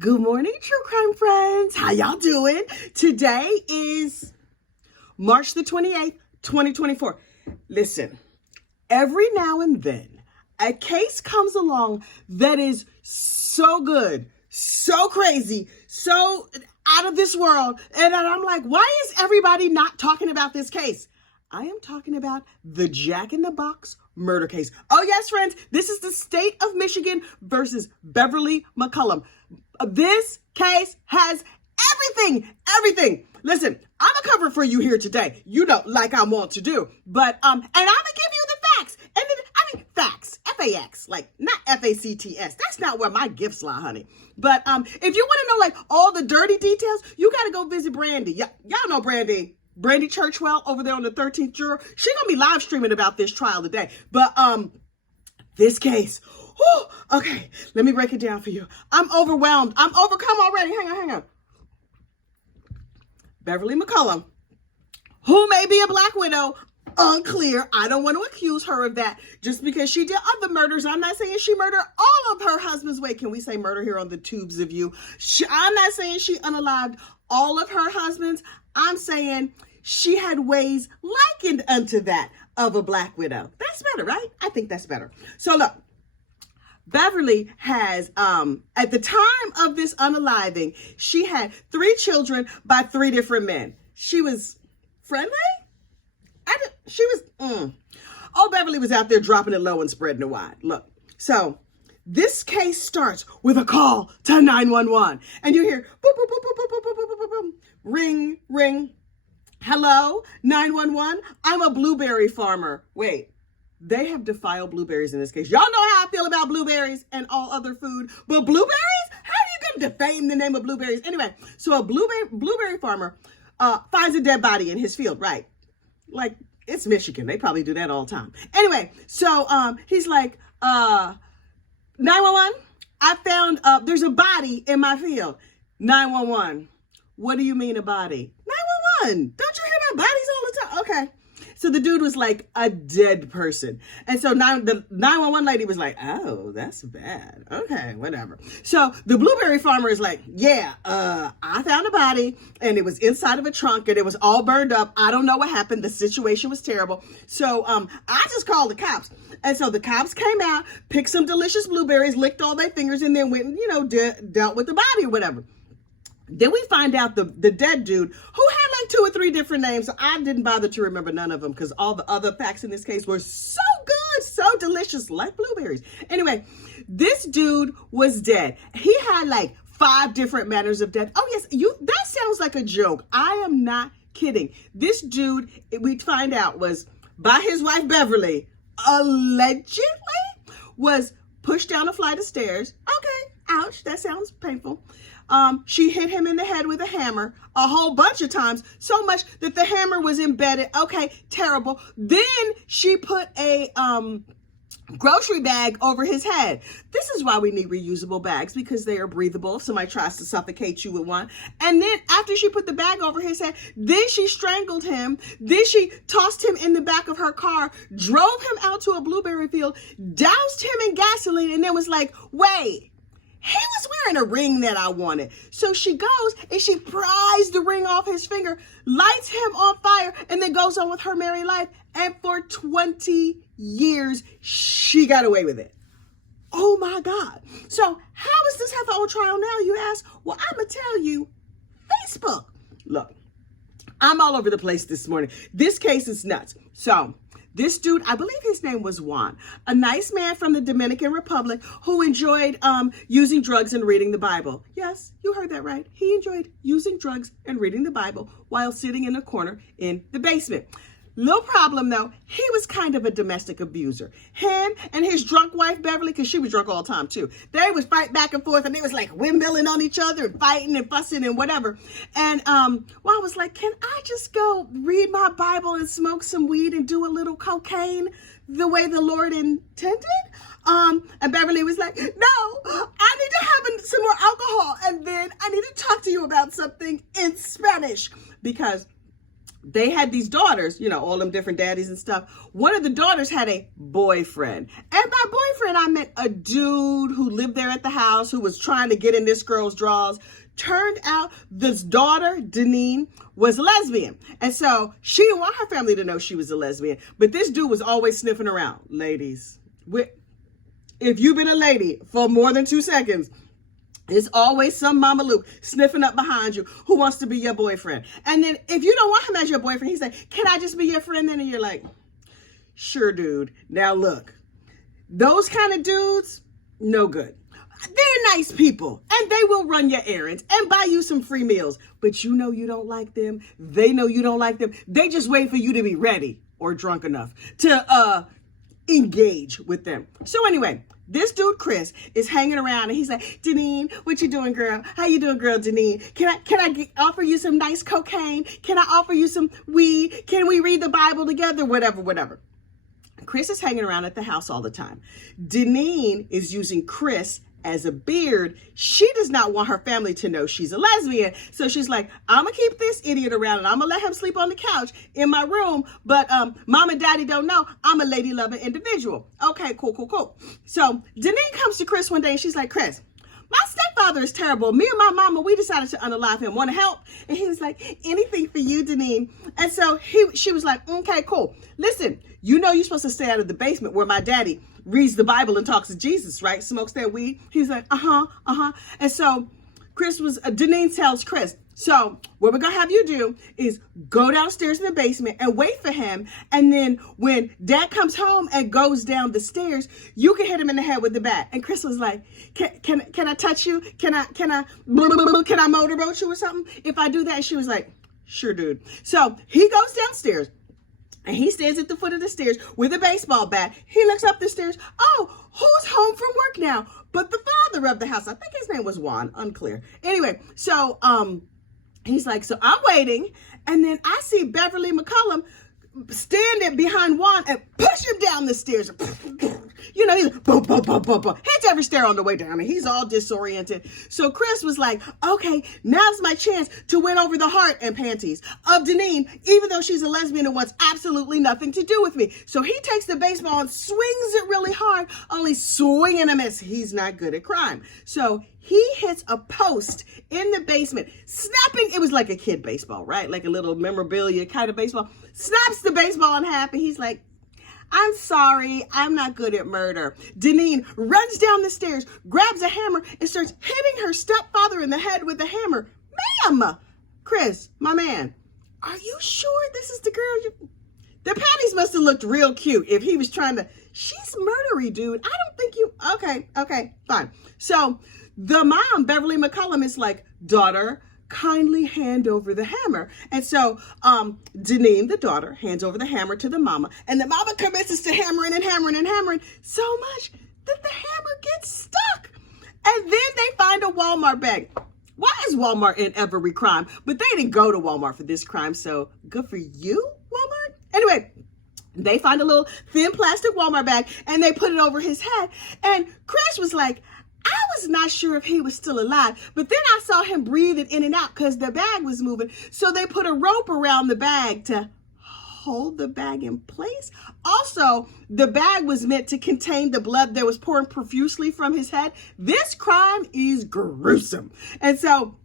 Good morning, true crime friends. How y'all doing? Today is March the 28th, 2024. Listen, every now and then, a case comes along that is so good, so crazy, so out of this world. And I'm like, why is everybody not talking about this case? I am talking about the Jack in the Box murder case. Oh yes, friends, this is the state of Michigan versus Beverly McCallum. This case has everything. Listen, I'm gonna cover for you here today, like I want to do. But and I'm gonna give you the facts. And then, facts, F-A-X, like not F-A-C-T-S. That's not where my gifts lie, honey. But if you want to know like all the dirty details, you gotta go visit Brandy. Y'all know Brandy Churchwell over there on the 13th juror. She's gonna be live streaming about this trial today. But this case. Whew, okay, let me break it down for you. I'm overwhelmed. I'm overcome already. Hang on. Beverly McCallum, who may be a black widow, unclear. I don't want to accuse her of that just because she did other murders. I'm not saying she murdered all of her husbands. Wait, can we say murder here on the tubes of you? I'm not saying she unalived all of her husbands. I'm saying she had ways likened unto that of a black widow. That's better, right? I think that's better. So look. Beverly has, at the time of this unaliving, she had 3 children by 3 different men. She was friendly? Beverly was out there dropping it low and spreading it wide. Look, so this case starts with a call to 911. And you hear, boop, boop, boop, boop, boop, boop, boop, boop, boop, boop, ring, ring. Hello, 911, I'm a blueberry farmer. Wait. They have defiled blueberries in this case. Y'all know how I feel about blueberries and all other food, but blueberries? How are you going to defame the name of blueberries? Anyway, so a blueberry farmer finds a dead body in his field, right? Like, it's Michigan. They probably do that all the time. Anyway, so he's like, 911, I found, there's a body in my field. 911, what do you mean a body? 911, don't you hear about bodies all the time? Okay. So the dude was like a dead person. And so the 911 lady was like, oh, that's bad. Okay, whatever. So the blueberry farmer is like, yeah, I found a body and it was inside of a trunk and it was all burned up. I don't know what happened. The situation was terrible. So I just called the cops. And so the cops came out, picked some delicious blueberries, licked all their fingers, and then went and, dealt with the body or whatever. Then we find out the dead dude who had like 2 or 3 different names. So I didn't bother to remember none of them because all the other facts in this case were so good, so delicious, like blueberries. Anyway, this dude was dead. He had like 5 different manners of death. Oh yes, that sounds like a joke. I am not kidding. This dude, we find out, was by his wife Beverly, allegedly was pushed down a flight of stairs. Okay, ouch, that sounds painful. She hit him in the head with a hammer a whole bunch of times, so much that the hammer was embedded. Okay, terrible. Then she put a grocery bag over his head. This is why we need reusable bags, because they are breathable if somebody tries to suffocate you with one. And then after she put the bag over his head, then she strangled him. Then she tossed him in the back of her car, drove him out to a blueberry field, doused him in gasoline, and then was like, wait, he was wearing a ring that I wanted. So she goes and she pries the ring off his finger, lights him on fire, and then goes on with her merry life. And for 20 years, she got away with it. Oh my God. So how is this have on trial now, you ask? Well, I'm going to tell you, Facebook. Look, I'm all over the place this morning. This case is nuts. So this dude, I believe his name was Juan, a nice man from the Dominican Republic who enjoyed using drugs and reading the Bible. Yes, you heard that right. He enjoyed using drugs and reading the Bible while sitting in a corner in the basement. Little problem though, he was kind of a domestic abuser. Him and his drunk wife Beverly, because she was drunk all the time too, they was fight back and forth and they was like windmilling on each other and fighting and fussing and whatever. And I was like, can I just go read my Bible and smoke some weed and do a little cocaine the way the Lord intended? And Beverly was like, no, I need to have some more alcohol and then I need to talk to you about something in Spanish, because they had these daughters, you know, all them different daddies and stuff. One of the daughters had a boyfriend. And by boyfriend, I meant a dude who lived there at the house who was trying to get in this girl's drawers. Turned out this daughter, Deneen, was a lesbian. And so she didn't want her family to know she was a lesbian. But this dude was always sniffing around. Ladies, if you've been a lady for more than 2 seconds, there's always some Mama Luke sniffing up behind you who wants to be your boyfriend. And then if you don't want him as your boyfriend, he's like, can I just be your friend then? And you're like, sure, dude. Now look, those kind of dudes, no good. They're nice people and they will run your errands and buy you some free meals. But you know you don't like them. They know you don't like them. They just wait for you to be ready or drunk enough to engage with them. So anyway, this dude, Chris, is hanging around and he's like, Deneen, what you doing, girl? How you doing, girl, Deneen? Can I offer you some nice cocaine? Can I offer you some weed? Can we read the Bible together? Whatever. Chris is hanging around at the house all the time. Deneen is using Chris as a beard. She does not want her family to know she's a lesbian. So she's like, I'm gonna keep this idiot around and I'm gonna let him sleep on the couch in my room. But mom and daddy don't know I'm a lady loving individual. Okay, cool. So Deneen comes to Chris one day and she's like, Chris, my stepfather is terrible. Me and my mama, we decided to unalive him. Want to help? And he was like, anything for you, Deneen. And so she was like, okay, cool. Listen, you know you're supposed to stay out of the basement where my daddy reads the Bible and talks to Jesus, right? Smokes that weed. He's like, And so Deneen tells Chris, so what we're going to have you do is go downstairs in the basement and wait for him. And then when dad comes home and goes down the stairs, you can hit him in the head with the bat. And Chris was like, can I touch you? Can I motorboat you or something? If I do that, she was like, sure, dude. So he goes downstairs. And he stands at the foot of the stairs with a baseball bat. He looks up the stairs. Oh, who's home from work now? But the father of the house. I think his name was Juan. Unclear. Anyway, so he's like, so I'm waiting. And then I see Beverly McCallum standing behind Juan and push him down the stairs. You know, he's boom, hits every stair on the way down, and he's all disoriented. So Chris was like, okay, now's my chance to win over the heart and panties of Deneen, even though she's a lesbian and wants absolutely nothing to do with me. So he takes the baseball and swings it really hard, only swing and a miss. He's not good at crime. So he hits a post in the basement, snapping. It was like a kid baseball, right? Like a little memorabilia kind of baseball. Snaps the baseball in half, and he's like, I'm sorry, I'm not good at murder. Deneen runs down the stairs, grabs a hammer, and starts hitting her stepfather in the head with the hammer. Ma'am! Chris, my man, are you sure this is the girl you... The panties must have looked real cute if he was trying to... She's murdery, dude. I don't think you... Okay, fine. So the mom, Beverly McCallum, is like, daughter, kindly hand over the hammer. And so Deneen, the daughter, hands over the hammer to the mama. And the mama commences to hammering so much that the hammer gets stuck. And then they find a Walmart bag. Why is Walmart in every crime? But they didn't go to Walmart for this crime, so good for you, Walmart. Anyway, they find a little thin plastic Walmart bag and they put it over his head. And Chris was like, I was not sure if he was still alive, but then I saw him breathing in and out because the bag was moving. So they put a rope around the bag to hold the bag in place. Also, the bag was meant to contain the blood that was pouring profusely from his head. This crime is gruesome. And so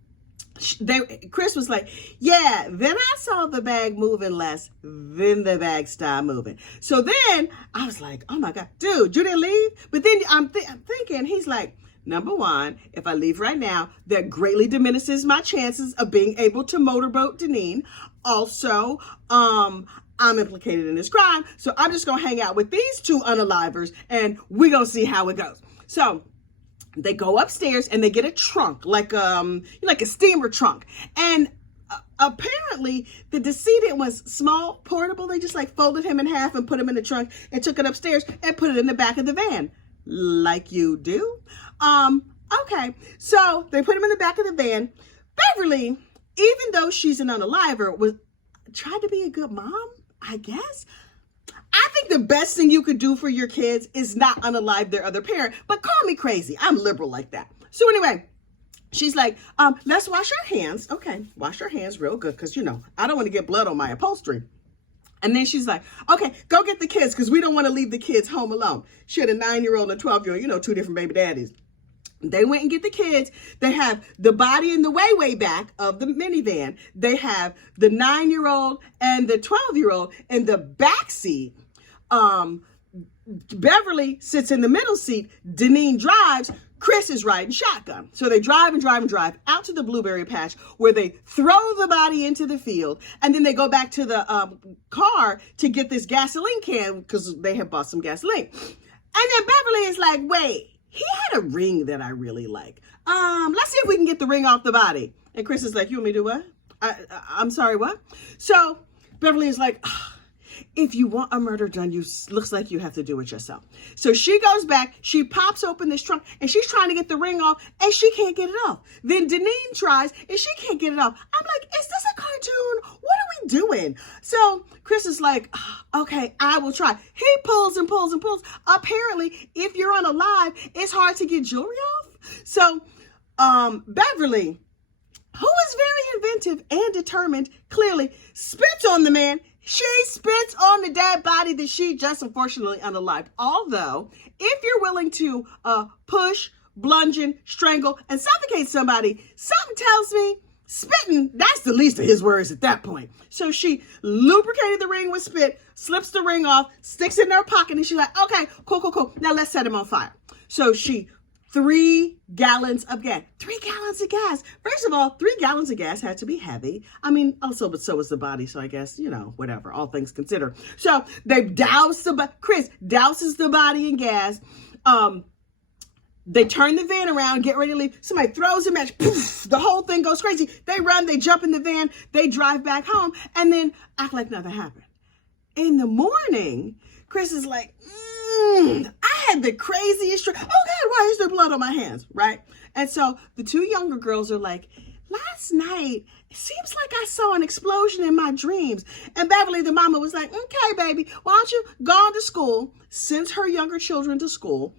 Chris was like, yeah, then I saw the bag moving less. Then the bag stopped moving. So then I was like, oh my God, dude, you didn't leave? But then I'm thinking, he's like, number one, if I leave right now, that greatly diminishes my chances of being able to motorboat Deneen. Also, I'm implicated in this crime. So I'm just going to hang out with these two unalivers and we're going to see how it goes. So they go upstairs and they get a trunk, like a steamer trunk. And apparently the decedent was small, portable. They just like folded him in half and put him in the trunk and took it upstairs and put it in the back of the van. Like you do. Okay. So they put him in the back of the van. Beverly, even though she's an unaliver, tried to be a good mom, I guess. I think the best thing you could do for your kids is not unalive their other parent, but call me crazy. I'm liberal like that. So anyway, She's like, let's wash our hands. Okay, wash our hands real good because, I don't want to get blood on my upholstery. And then she's like, okay, go get the kids because we don't want to leave the kids home alone. She had a 9-year-old and a 12-year-old, two different baby daddies. They went and get the kids. They have the body in the way back of the minivan. They have the 9-year-old and the 12-year-old in the back seat. Beverly sits in the middle seat. Deneen drives. Chris is riding shotgun. So they drive out to the blueberry patch where they throw the body into the field. And then they go back to the car to get this gasoline can because they have bought some gasoline. And then Beverly is like, wait, he had a ring that I really like. Let's see if we can get the ring off the body. And Chris is like, you want me to do what? I'm sorry, what? So Beverly is like, if you want a murder done, looks like you have to do it yourself. So she goes back, she pops open this trunk, and she's trying to get the ring off, and she can't get it off. Then Deneen tries, and she can't get it off. I'm like, is this a cartoon? What are we doing? So Chris is like, okay, I will try. He pulls and pulls and pulls. Apparently, if you're unalive, it's hard to get jewelry off. So Beverly, who is very inventive and determined, clearly spits on the man. She spits on the dead body that she just unfortunately unalived. Although, if you're willing to push, bludgeon, strangle, and suffocate somebody, something tells me spitting, that's the least of his worries at that point. So she lubricated the ring with spit, slips the ring off, sticks it in her pocket, and she's like, okay, cool. Now let's set him on fire. So she 3 gallons of gas. 3 gallons of gas. First of all, 3 gallons of gas had to be heavy. I mean, also, but so was the body. So I guess, whatever, all things considered. So they Chris douses the body in gas. They turn the van around, get ready to leave. Somebody throws a match. Poof, the whole thing goes crazy. They run, they jump in the van, they drive back home, and then act like nothing happened. In the morning, Chris is like, I had the craziest dream. Oh God, why is there blood on my hands? Right? And so the 2 younger girls are like, last night, it seems like I saw an explosion in my dreams. And Beverly, the mama, was like, okay, baby, why don't you go on to school, sends her younger children to school,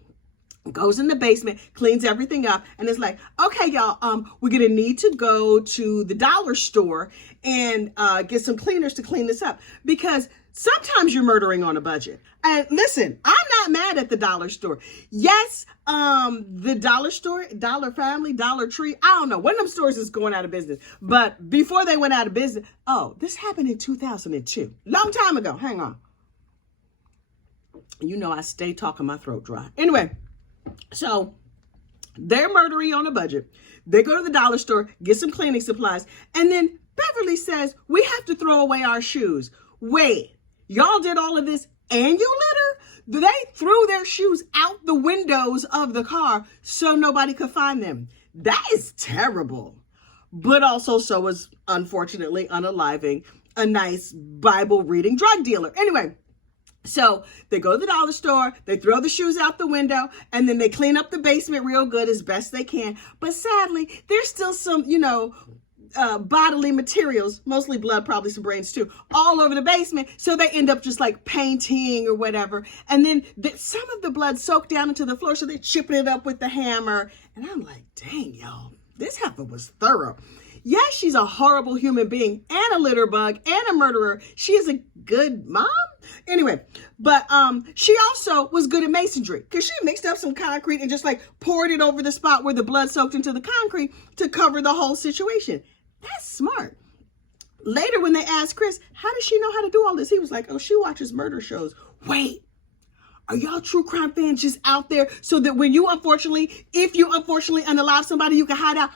goes in the basement, cleans everything up, and is like, okay, y'all, we're going to need to go to the dollar store and get some cleaners to clean this up because sometimes you're murdering on a budget. And listen, I'm not mad at the dollar store. Yes, the dollar store, Dollar Family, Dollar Tree, I don't know. One of them stores is going out of business. But before they went out of business, this happened in 2002. Long time ago. Hang on. I stay talking my throat dry. Anyway, so they're murdering on a budget. They go to the dollar store, get some cleaning supplies. And then Beverly says, we have to throw away our shoes. Wait, y'all did all of this and you litter? They threw their shoes out the windows of the car so nobody could find them. That is terrible. But also so is, unfortunately, unaliving a nice Bible reading drug dealer. Anyway, so they go to the dollar store, they throw the shoes out the window, and then they clean up the basement real good as best they can. But sadly, there's still some, bodily materials, mostly blood, probably some brains too, all over the basement. So they end up just like painting or whatever. And then some of the blood soaked down into the floor. So they're chipping it up with the hammer. And I'm like, dang, y'all, this heifer was thorough. Yes, she's a horrible human being and a litter bug and a murderer. She is a good mom. Anyway, but she also was good at masonry because she mixed up some concrete and just like poured it over the spot where the blood soaked into the concrete to cover the whole situation. That's smart. Later, when they asked Chris, how does she know how to do all this? He was like, she watches murder shows. Wait, are y'all true crime fans just out there so that when if you unfortunately unalive somebody, you can hide out?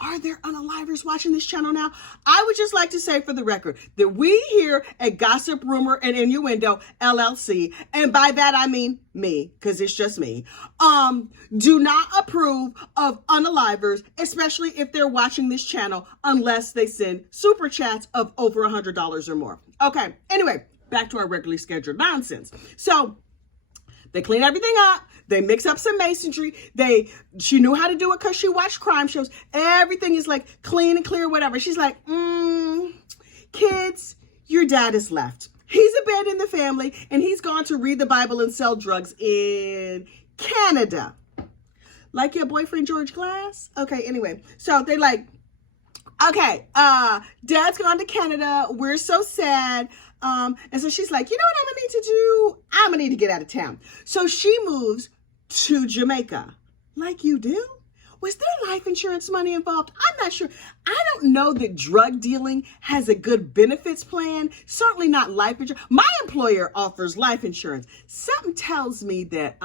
Are there unalivers watching this channel now? I would just like to say for the record that we here at Gossip, Rumor, and Innuendo LLC, and by that I mean me, because it's just me, do not approve of unalivers, especially if they're watching this channel, unless they send super chats of over $100 or more. Okay, anyway, back to our regularly scheduled nonsense. So they clean everything up. They mix up some masonry. She knew how to do it because she watched crime shows. Everything is like clean and clear, whatever. She's like, kids, your dad is left. He's abandoned the family and he's gone to read the Bible and sell drugs in Canada. Like your boyfriend, George Glass? Okay, anyway. So they're like, okay, Dad's gone to Canada. We're so sad. And so she's like, you know what I'm gonna need to do? I'm gonna need to get out of town. So she moves to Jamaica. Like you do? Was there life insurance money involved? I'm not sure. I don't know that drug dealing has a good benefits plan. Certainly not life insurance. My employer offers life insurance. Something tells me that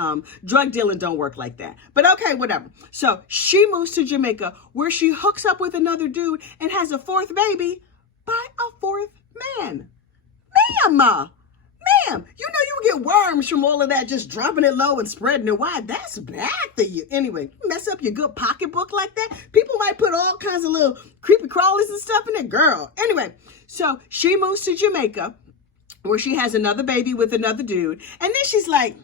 drug dealing don't work like that. But okay, whatever. So she moves to Jamaica where she hooks up with another dude and has a fourth baby by a fourth man. Ma'am, you know you get worms from all of that, just dropping it low and spreading it wide. That's bad for you. Anyway, mess up your good pocketbook like that. People might put all kinds of little creepy crawlies and stuff in it, girl. Anyway, so she moves to Jamaica where she has another baby with another dude. And then she's like,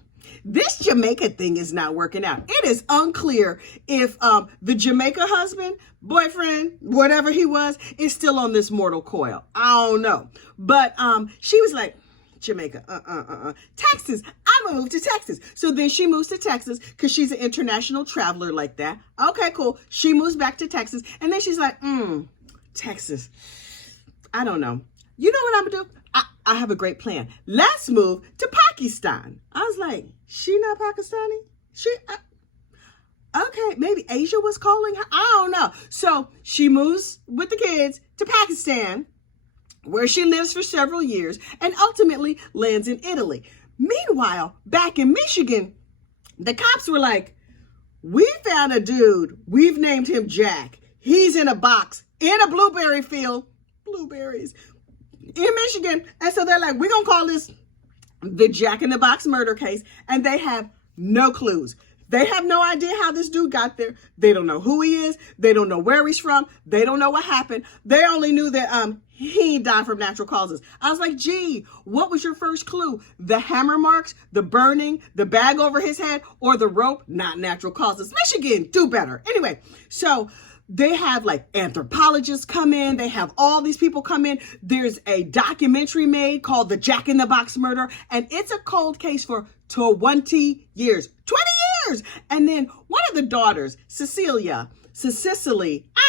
this Jamaica thing is not working out. It is unclear if the Jamaica husband, boyfriend, whatever he was, is still on this mortal coil. I don't know. But she was like, Jamaica, Texas, I'm gonna move to Texas. So then she moves to Texas because she's an international traveler like that. Okay, cool. She moves back to Texas. And then she's like, Texas, I don't know. You know what I'm gonna do? I have a great plan. Let's move to Pakistan. I was like, she not Pakistani? Okay, maybe Asia was calling her. I don't know. So she moves with the kids to Pakistan, where she lives for several years and ultimately lands in Italy. Meanwhile, back in Michigan, the cops were like, we found a dude. We've named him Jack. He's in a box in a blueberry field. Blueberries. In Michigan. And so they're like, we're going to call this the Jack in the Box murder case. And they have no clues. They have no idea how this dude got there. They don't know who he is. They don't know where he's from. They don't know what happened. They only knew that he died from natural causes. I was like, gee, what was your first clue? The hammer marks, the burning, the bag over his head, or the rope? Not natural causes. Michigan, do better. Anyway, so they have like anthropologists come in. They have all these people come in. There's a documentary made called The Jack in the Box Murder, and it's a cold case for 20 years. 20 years! And then one of the daughters, Cicely, I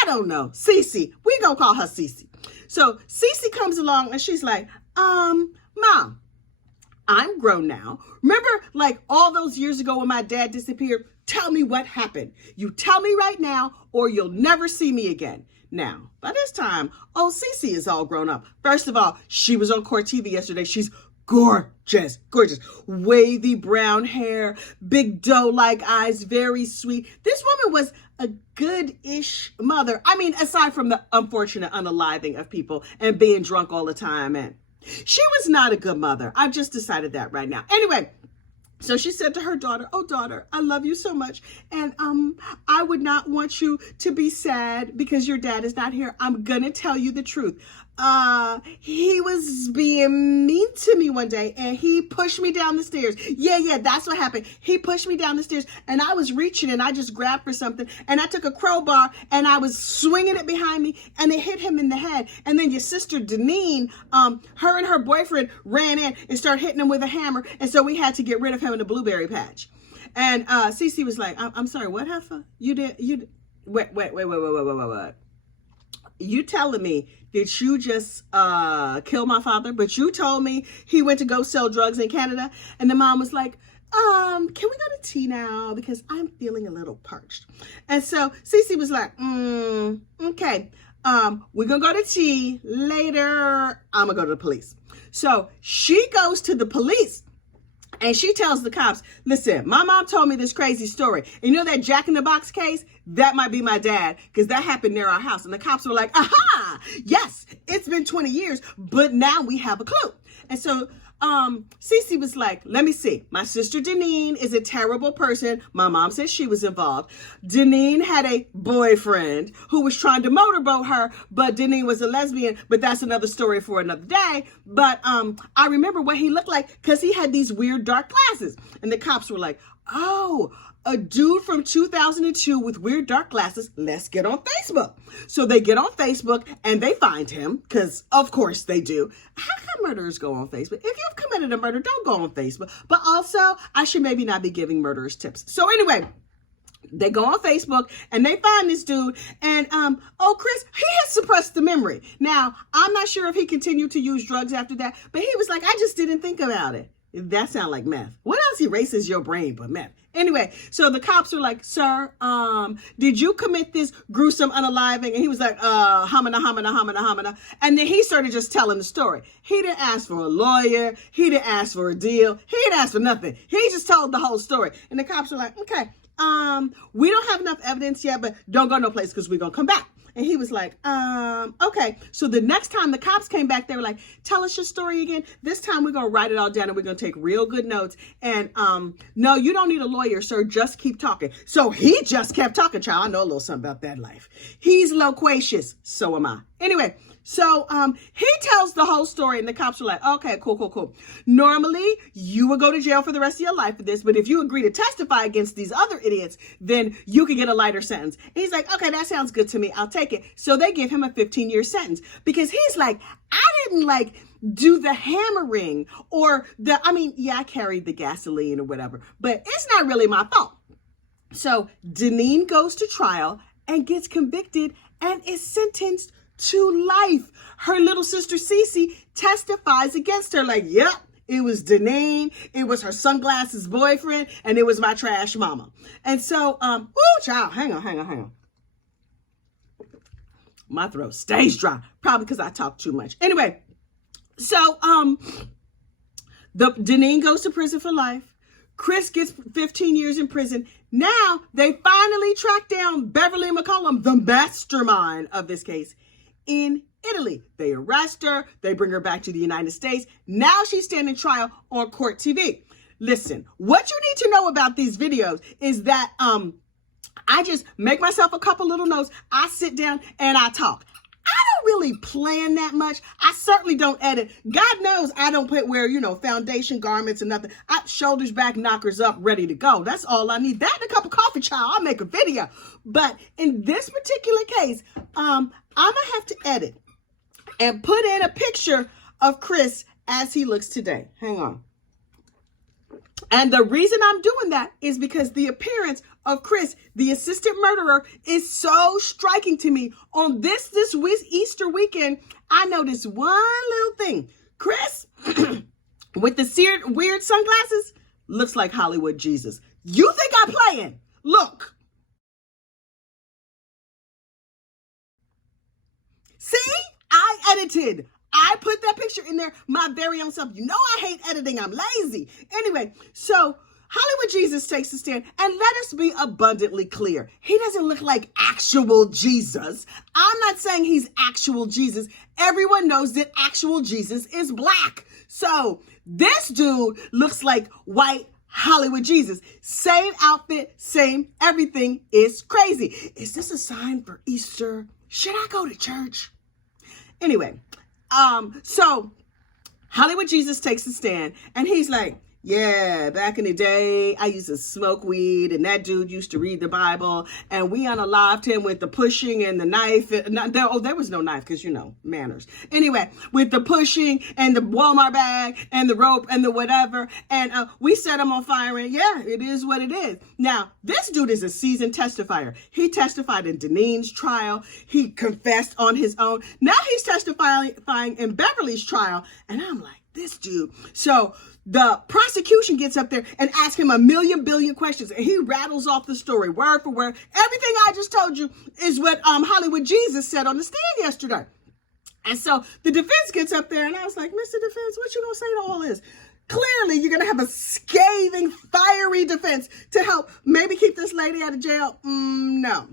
don't know, Cece. We gonna call her Cece. So Cece comes along and she's like, Mom, I'm grown now. Remember like all those years ago when my dad disappeared? Tell me what happened. You tell me right now or you'll never see me again. Now, by this time, Cece is all grown up. First of all, she was on court TV yesterday. She's gorgeous. Wavy brown hair, big doe-like eyes, very sweet. This woman was a good-ish mother. I mean, aside from the unfortunate unaliving of people and being drunk all the time. And she was not a good mother. I've just decided that right now. Anyway, so she said to her daughter, oh, daughter, I love you so much. And I would not want you to be sad because your dad is not here. I'm going to tell you the truth. He was being mean to me one day and he pushed me down the stairs. Yeah, that's what happened. He pushed me down the stairs and I was reaching and I just grabbed for something and I took a crowbar and I was swinging it behind me and it hit him in the head. And then your sister Deneen, her and her boyfriend ran in and started hitting him with a hammer. And so we had to get rid of him in the blueberry patch. And Cece was like, I'm sorry, what, Heffa? Wait. You telling me that you just killed my father, but you told me he went to go sell drugs in Canada? And the mom was like, can we go to tea now? Because I'm feeling a little parched. And so Cece was like, okay, we're going to go to tea later. I'm going to go to the police. So she goes to the police. And she tells the cops, listen, my mom told me this crazy story. And you know that Jack in the Box case? That might be my dad because that happened near our house. And the cops were like, aha, yes, it's been 20 years, but now we have a clue. And so Cece was like, let me see. My sister Deneen is a terrible person. My mom said she was involved. Deneen had a boyfriend who was trying to motorboat her, but Deneen was a lesbian, but that's another story for another day. But I remember what he looked like because he had these weird dark glasses. And the cops were like, oh, a dude from 2002 with weird dark glasses. Let's get on Facebook. So they get on Facebook and they find him because of course they do. How come murderers go on Facebook? If you've committed a murder, don't go on Facebook. But also I should maybe not be giving murderers tips. So anyway, They go on Facebook and they find this dude, and Chris, he has suppressed the memory. Now, I'm not sure if he continued to use drugs after that, but he was like, I just didn't think about it. That sounds like meth. What else erases your brain but meth? Anyway, so the cops are like, sir, did you commit this gruesome unaliving? And he was like, homina. And then he started just telling the story. He didn't ask for a lawyer. He didn't ask for a deal. He didn't ask for nothing. He just told the whole story. And the cops were like, okay, we don't have enough evidence yet, but don't go no place because we're going to come back. And he was like, okay. So the next time the cops came back, they were like, tell us your story again. This time we're going to write it all down and we're going to take real good notes. And no, you don't need a lawyer, sir. Just keep talking. So he just kept talking, child. I know a little something about that life. He's loquacious. So am I. Anyway, so he tells the whole story and the cops are like, okay, cool. Normally, you would go to jail for the rest of your life for this, but if you agree to testify against these other idiots, then you can get a lighter sentence. And he's like, okay, that sounds good to me. I'll take it. So they give him a 15-year sentence because he's like, I didn't do the hammering or I carried the gasoline or whatever, but it's not really my fault. So Deneen goes to trial and gets convicted and is sentenced to life. Her little sister Cece testifies against her like, yep, it was Deneen, it was her sunglasses boyfriend, and it was my trash mama. And so, child, hang on. My throat stays dry, probably because I talk too much. Anyway, so the Deneen goes to prison for life. Chris gets 15 years in prison. Now they finally track down Beverly McCallum, the mastermind of this case, in Italy. They arrest her. They bring her back to the United States. Now she's standing trial on court TV. Listen, what you need to know about these videos is that I just make myself a couple little notes. I sit down and I talk. I don't really plan that much. I certainly don't edit. God knows I don't wear, foundation garments and nothing. Shoulders back, knockers up, ready to go. That's all I need. That and a cup of coffee, child. I'll make a video. But in this particular case, I'm going to have to edit and put in a picture of Chris as he looks today. Hang on. And the reason I'm doing that is because the appearance of Chris, the assistant murderer, is so striking to me. On this Easter weekend, I noticed one little thing. Chris, with the weird sunglasses, looks like Hollywood Jesus. You think I'm playing? Look. See? I edited. I put that picture in there, my very own self. You know I hate editing. I'm lazy. Anyway, so Hollywood Jesus takes the stand, and let us be abundantly clear. He doesn't look like actual Jesus. I'm not saying he's actual Jesus. Everyone knows that actual Jesus is black. So this dude looks like white Hollywood Jesus. Same outfit, same everything. Is crazy. Is this a sign for Easter? Should I go to church? Anyway, so Hollywood Jesus takes the stand and he's like, yeah, back in the day, I used to smoke weed and that dude used to read the Bible and we unalived him with the pushing and the knife. There was no knife because, manners. Anyway, with the pushing and the Walmart bag and the rope and the whatever. And we set him on fire and yeah, it is what it is. Now, this dude is a seasoned testifier. He testified in Deneen's trial. He confessed on his own. Now he's testifying in Beverly's trial. And I'm like, this dude. So the prosecution gets up there and asks him a million billion questions and he rattles off the story word for word. Everything I just told you is what Hollywood Jesus said on the stand yesterday. And so the defense gets up there and I was like, Mr. Defense, what you gonna say to all this? Clearly you're gonna have a scathing, fiery defense to help maybe keep this lady out of jail. No.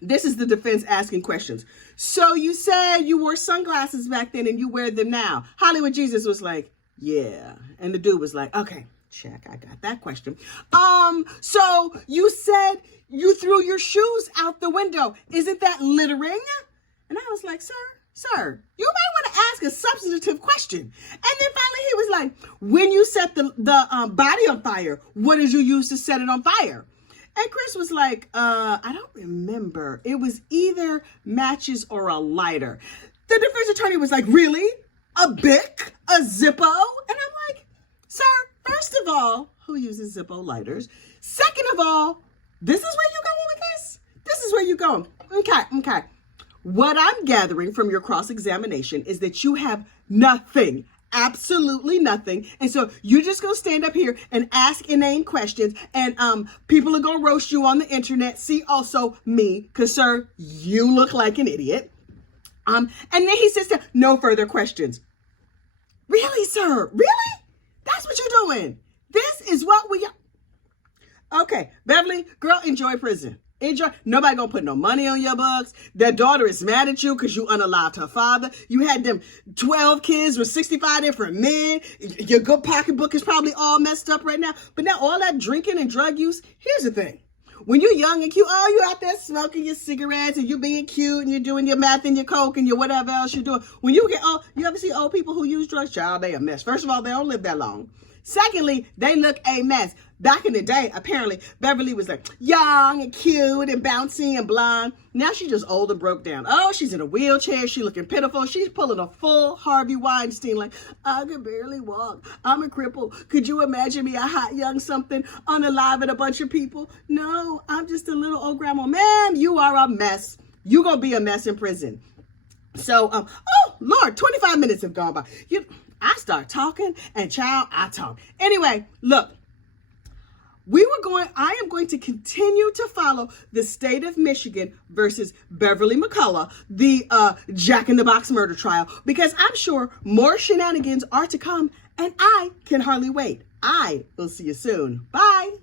This is the defense asking questions. So you said you wore sunglasses back then and you wear them now. Hollywood Jesus was like, yeah. And the dude was like, okay, check. I got that question. So you said you threw your shoes out the window. Isn't that littering? And I was like, sir, you might want to ask a substantive question. And then finally he was like, when you set the body on fire, what did you use to set it on fire? And Chris was like, I don't remember. It was either matches or a lighter. The defense attorney was like, really? A Bic? A Zippo? And I'm like, sir, first of all, who uses Zippo lighters? Second of all, This is where you going with this? This is where you going. Okay. What I'm gathering from your cross-examination is that you have nothing, absolutely nothing. And so you just gonna stand up here and ask inane questions, and people are gonna roast you on the internet. See also me, because sir, you look like an idiot. And then he says, no further questions. Really, sir? Really? That's what you're doing? This is what we are. Okay, Beverly, girl, enjoy prison. Enjoy. Nobody gonna put no money on your books. Their daughter is mad at you because you unalived her father. You had them 12 kids with 65 different men. Your good pocketbook is probably all messed up right now. But now all that drinking and drug use, here's the thing. When you're young and cute, you out there smoking your cigarettes and you being cute and you're doing your meth and your coke and your whatever else you're doing. When you get old, you ever see old people who use drugs? Child, they a mess. First of all, they don't live that long. Secondly, they look a mess. Back in the day, apparently, Beverly was like young and cute and bouncy and blonde. Now she's just old and broke down. Oh, she's in a wheelchair. She's looking pitiful. She's pulling a full Harvey Weinstein like, I can barely walk. I'm a cripple. Could you imagine me, a hot young something, unaliving a bunch of people? No, I'm just a little old grandma. Ma'am, you are a mess. You gonna be a mess in prison. So, oh, Lord, 25 minutes have gone by. I start talking and child, I talk. Anyway, look. I am going to continue to follow the state of Michigan versus Beverly McCallum, the Jack in the Box murder trial, because I'm sure more shenanigans are to come and I can hardly wait. I will see you soon. Bye.